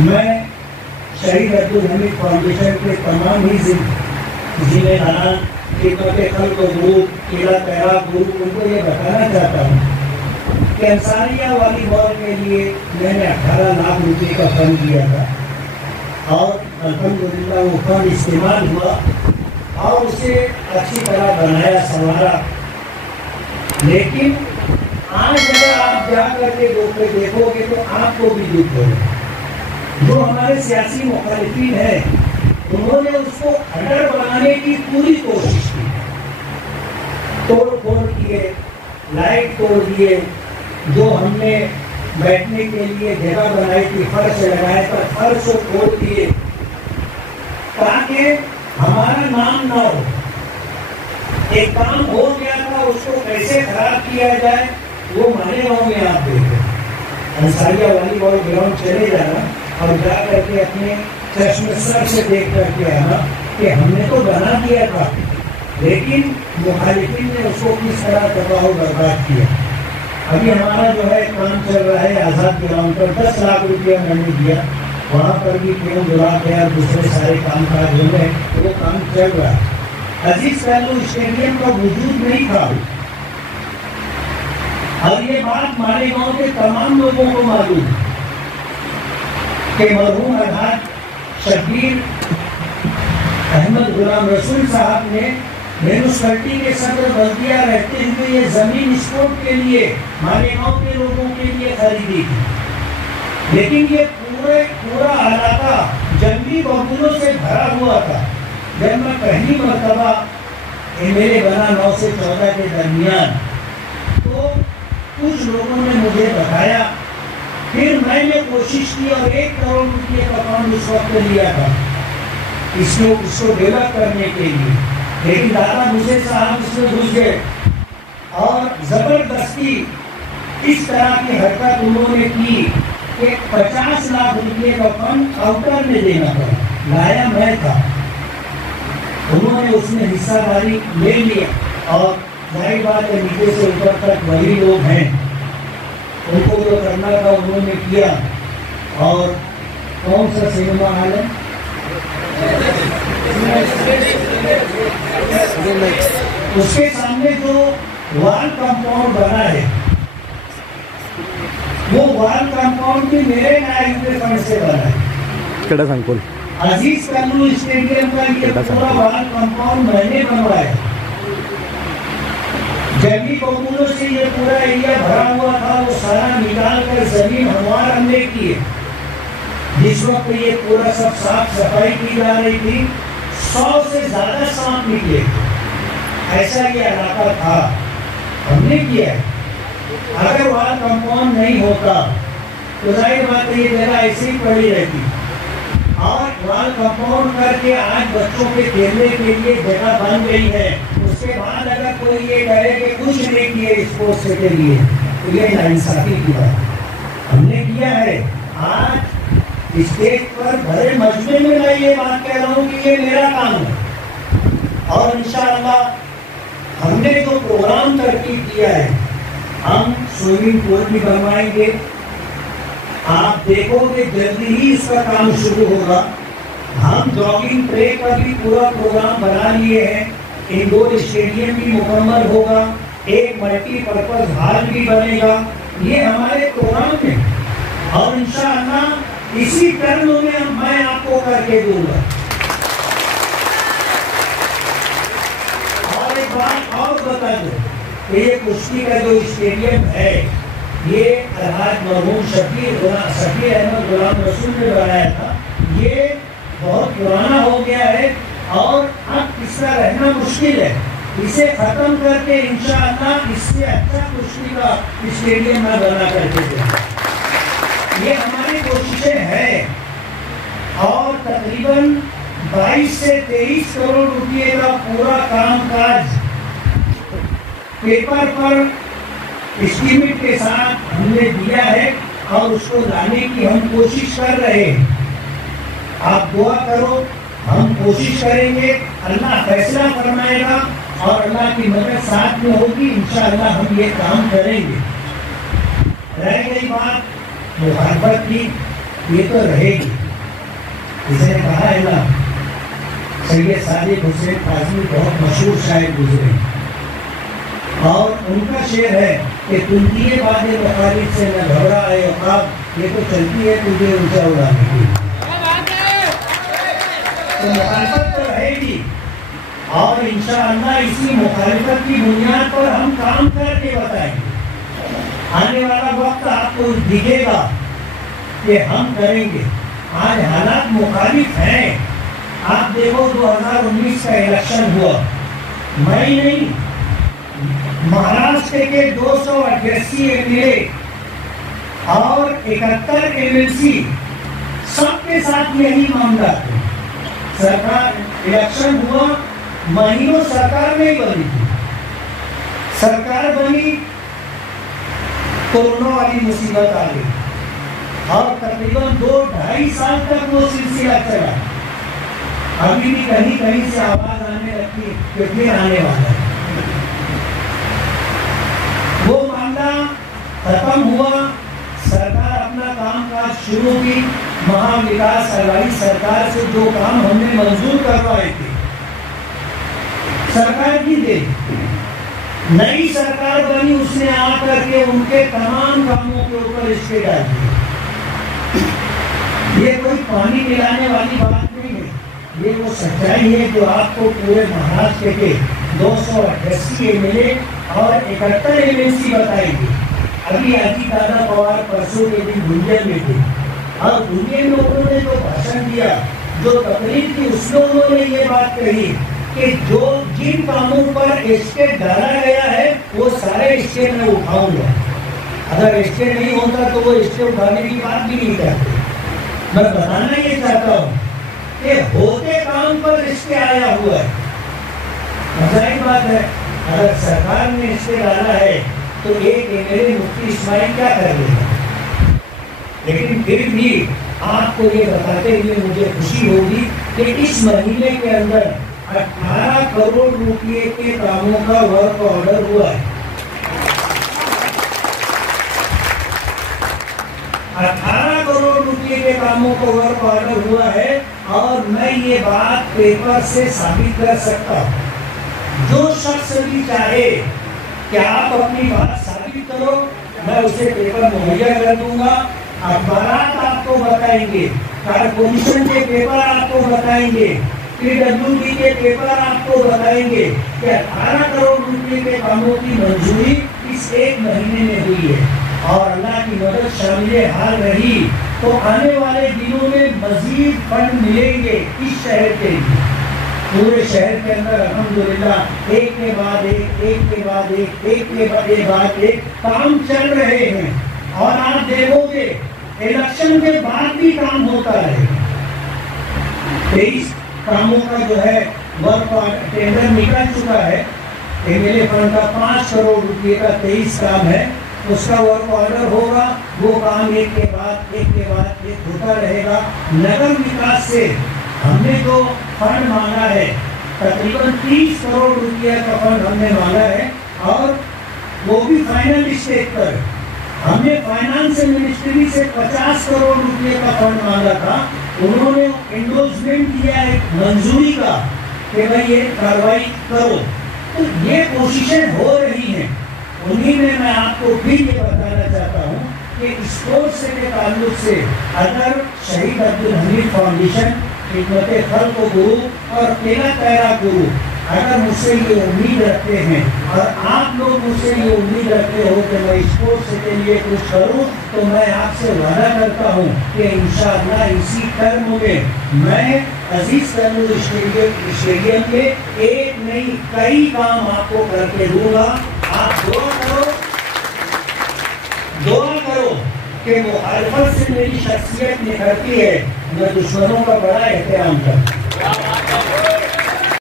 میں شہید عبدالحمید فاؤنڈیشن کے تمام ہی ذمہ داران خدمت خلق گروپ قلعہ تیراک گروپ ان کو یہ بتانا چاہتا ہوں کہ انصاریہ والی بال کے لیے میں نے 18 لاکھ روپے کا فنڈ دیا تھا اور الحمدللہ وہ فنڈ استعمال ہوا اور اسے اچھی طرح بنایا سنوارا. لیکن آج اگر آپ جا کر کے دیکھو گے تو آپ کو بھی دکھ ہوگا. جو ہمارے سیاسی مخالفین ہیں انہوں نے اس کو کھنڈر بنانے کی پوری کوشش کی. توڑ پھوڑ کیے, لائٹ توڑ دیے, جو ہم نے بیٹھنے کے لیے جگہ بنائی تھی فرش لگایا تھا فرش کو توڑ دیے تاکہ ہمارا نام نہ ہو. ایک کام ہو گیا تھا اس کو کیسے خراب کیا جائے وہ ہمارے گاؤں میں آپ دیکھیں. انصاریہ والی بال گراؤنڈ چلے جانا اور جا کر کے اپنے چشم سر سے دیکھ کر کے آنا کہ ہم نے تو بنا دیا تھا لیکن مخالفین نے اس کو کس طرح تباہ و برباد کیا. ابھی ہمارا جو ہے کام چل رہا ہے آزاد گراؤنڈ پر 10 لاکھ روپیہ میں نے دیا. وہاں پر بھی کیوں گلاب ہے اور دوسرے سارے کام کاج جو ہے وہ کام چل رہا ہے. عزیز پہلو اسٹیڈیم کا وجود نہیں تھا اور یہ بات ہمارے گاؤں کے تمام لوگوں کو معلوم ہے کہ مرحوم الحاج شبیر احمد غلام رسول صاحب نے میونسپلٹی کے صدر بلدیہ رہتے ہوئے یہ زمین اسپورٹ کے لیے ہمارے گاؤں کے لوگوں کے لیے خریدی تھی. لیکن یہ پورا علاقہ جنگلی ببولوں سے بھرا ہوا تھا. جب میں پہلی مرتبہ میرے بنا 9 سے 14 کے درمیان تو کچھ لوگوں نے مجھے بتایا. پھر میں نے کوشش کی اور 1 کروڑ روپے کا فنڈ اس وقت لیا تھا اس کو ڈیولپ کرنے کے لیے. لیکن دادا مجھے صاحب اس میں گھس گئے اور زبردستی اس طرح کی حرکت انہوں نے کی کہ 50 لاکھ روپے کا فنڈ آؤٹر میں دینا پڑا. لایا میں تھا. انہوں نے اس میں حصہ داری لے لیا اور ظاہر بات ہے نیچے سے اوپر تک وہی لوگ ہیں ان کو جو کرنا تھا انہوں نے کیا. اور کون سا سنیما ہال ہے اس کے سامنے جو وال کمپاؤنڈ بنا ہے وہ وال کمپاؤنڈ بھی میرے نائب کے فنڈ سے بنا ہے. عزیز کلو اسٹیڈیم کا یہ پورا وال کمپاؤنڈ میں نے بنوایا. جنگلی ببولوں سے یہ پورا ایریا بھرا ہوا تھا وہ سارا نکال کر زمین ہموار ہم نے کی. جس وقت یہ پورا سب صاف صفائی کی جا رہی تھی 100 سے زیادہ سانپ نکلے. ایسا یہ علاقہ تھا ہم نے کیا ہے. اگر وال کمپاؤنڈ نہیں ہوتا تو ظاہر بات ہے یہ جگہ ایسے ہی پڑی رہتی. اور وال کمپاؤنڈ کر کے آج بچوں کے کھیلنے کے لیے جگہ بن گئی ہے. اس کے بعد اگر کوئی یہ کہے کہ کچھ نہیں کیے اسپورٹس کے لیے تو یہ ناانصافی کی بات ہم نے کیا ہے. آج اسٹیج پر بڑے مجمع میں میں یہ بات کہہ رہا ہوں کہ یہ میرا کام ہے اور انشاءاللہ ہم نے جو پروگرام ترتیب کیا ہے ہم سوئمنگ پول بھی بنوائیں گے. آپ دیکھو کہ جلدی ہی اس کا کام شروع ہوگا. ہم جاگنگ ٹریک کا بھی پورا پروگرام بنا لیے ہیں. انڈور اسٹیڈیم بھی مکمل ہوگا. ایک ملٹی پرپز ہال بھی بنے گا. یہ ہمارے پروگرام میں اور انشاءاللہ اسی ٹرم میں میں آپ کو کر کے دوں گا. اور ایک بات اور بتا دوں کہ یہ کشتی کا جو اسٹیڈیم ہے یہ الحاج مرحوم شبیر احمد غلام رسول نے بنایا تھا. یہ بہت پرانا ہو گیا ہے اور اب اس کا رہنا مشکل ہے. اسے ختم کر کے انشاءاللہ اس سے اچھا کشتی کا اسٹیڈیم میں بنا کر کے دیں. یہ ہماری کوششیں ہیں اور تقریباً 22 سے 23 کروڑ روپے کا پورا کام کاج پیپر پر اسٹیمیٹ کے ساتھ ہم نے دیا ہے اور اس کو لانے کی ہم کوشش کر رہے ہیں. آپ دعا کرو ہم کوشش کریں گے. اللہ فیصلہ فرمائے گا اور اللہ کی مدد ساتھ میں ہوگی. انشاءاللہ ہم یہ کام کریں گے. رہ گئی بات مخالفت کی یہ تو رہے گی. کسی نے کہا ہے نا، سید صادق حسین کاظمی بہت مشہور شاعر گزرے اور ان کا شعر ہے کہ تم کیے باتیں مخالف سے نہ گھبرائے عقاب، یہ تو چلتی ہے تجھے اونچا اڑانے کی. تو مخالفت تو رہے گی اور انشاءاللہ اسی مخالفت کی بنیاد پر ہم کام کر کے بتائیں گے. آنے والا وقت آپ کو دکھے گا کہ ہم کریں گے. آج حالات مخالف ہیں. آپ دیکھو 2019 کا الیکشن ہوا، میں نہیں، مہاراشٹر کے 288 MLA اور 71 MLC سب کے ساتھ یہی معاملہ تھے. سرکار الیکشن ہوا، مہینوں سرکار نہیں بنی تھی. سرکار بنی، کورونا والی مصیبت آ گئی اور تقریباً 2-2.5 سال تک وہ سلسلہ چلا. ابھی بھی کہیں کہیں سے آواز آنے لگتی کہ پھر آنے والا ہے. وہ معاملہ ختم ہوا، سرکار اپنا کام کاج شروع کی. مہا وکاس اگاڑی سرکار سے جو کام ہم نے منظور کروائے تھے سرکار کی دے. نئی سرکار بنی، اس نے آ کر کے ان کے تمام کاموں کے اوپر اسٹے ڈال دیے. یہ کوئی پانی ملانے والی بات نہیں ہے، یہ وہ سچائی ہے جو آپ کو پورے مہاراشٹر کے 288 MLA اور 71 MLC بتائیں گے. ابھی اجیت دادا پوار پرسوں کے دن دنیا میں تھے اور دنیا میں انہوں نے جو بھاشن دیا، جو تقریر کی، اس میں انہوں نے یہ بات کہی کہ جن کاموں پر اسٹیٹ ڈالا گیا ہے وہ سارے اسٹیٹ میں اٹھاؤں گا. اگر اسٹیٹ نہیں ہوتا تو وہ اسٹیٹ اٹھانے کی بات بھی نہیں کرتے. میں بتانا یہ چاہتا ہوں کہ ہوتے کام پر اسٹے آیا ہوا ہے. ظاہر بات ہے اگر سرکار نے اسٹے ڈالا ہے تو ایک MLA مفتی اسماعیل کیا کر لے گا. لیکن پھر بھی آپ کو یہ بتاتے ہوئے مجھے خوشی ہوگی کہ اس مہینے کے اندر 18 کروڑ روپے کے کاموں کا ورک آرڈر ہوا ہے. 18 کروڑ روپے کے کاموں کا ورک آرڈر ہوا ہے اور میں یہ بات پیپر سے ثابت کر سکتا ہوں. جو شخص بھی چاہے کہ آپ اپنی بات ثابت کرو، میں اسے پیپر مہیا کر دوں گا. اخبارات آپ کو بتائیں گے، کارپوریشن کے پیپر آپ کو بتائیں گے، PWD کے پیپر آپ کو بتائیں گے کہ 18 کروڑ روپے کے کاموں کی منظوری اس ایک مہینے میں ہوئی ہے. اور اللہ کی مدد شامل حال رہی تو آنے والے دنوں میں مزید فنڈ ملیں گے اس شہر کے لیے. پورے شہر کے اندر الحمدللہ ایک کے بعد ایک کام چل رہے ہیں اور آپ دیکھو گے الیکشن کے بعد بھی کام ہوتا رہے. 23 کاموں کا جو ہے ورک ٹینڈر نکل چکا ہے. MLA فنڈ کا 5 کروڑ روپے کا 23 کام ہے، اس کا ورک آرڈر ہوگا. وہ کام ایک کے بعد ایک ہوتا رہے گا. نگر وکاس سے ہم نے جو فنڈ مانگا ہے تقریباً 30 کروڑ روپیہ کا فنڈ ہم نے مانگا ہے اور وہ بھی فائنل اسٹیج پر. ہم نے فائنانس منسٹری سے 50 کروڑ روپے کا فنڈ مانگا تھا. انہوں نے انڈوزمنٹ کیا ہے منظوری کا کہ بھائی یہ کاروائی کرو. تو یہ کوششیں ہو رہی ہیں. انہی میں میں آپ کو بھی یہ بتانا چاہتا ہوں کہ اسپورٹس کے تعلق سے اگر شہید عبدالحمید فاؤنڈیشن، خدمت خلق گرو اور تیرا تیرا گرو اگر مجھ سے یہ امید رکھتے ہیں اور آپ لوگ مجھ سے یہ امید رکھتے ہو کہ میں اسپورٹس کے لیے کچھ کروں، تو میں آپ سے وعدہ کرتا ہوں کہ انشاءاللہ اسی ٹرم میں عزیز ترنور اسٹیڈیم کے ایک نہیں کئی کام آپ کو کر کے دوں گا. آپ دعا کرو کہ مخالفت سے میری شخصیت نکھرتی ہے، میں دشمنوں کا بڑا احترام کرتا ہوں.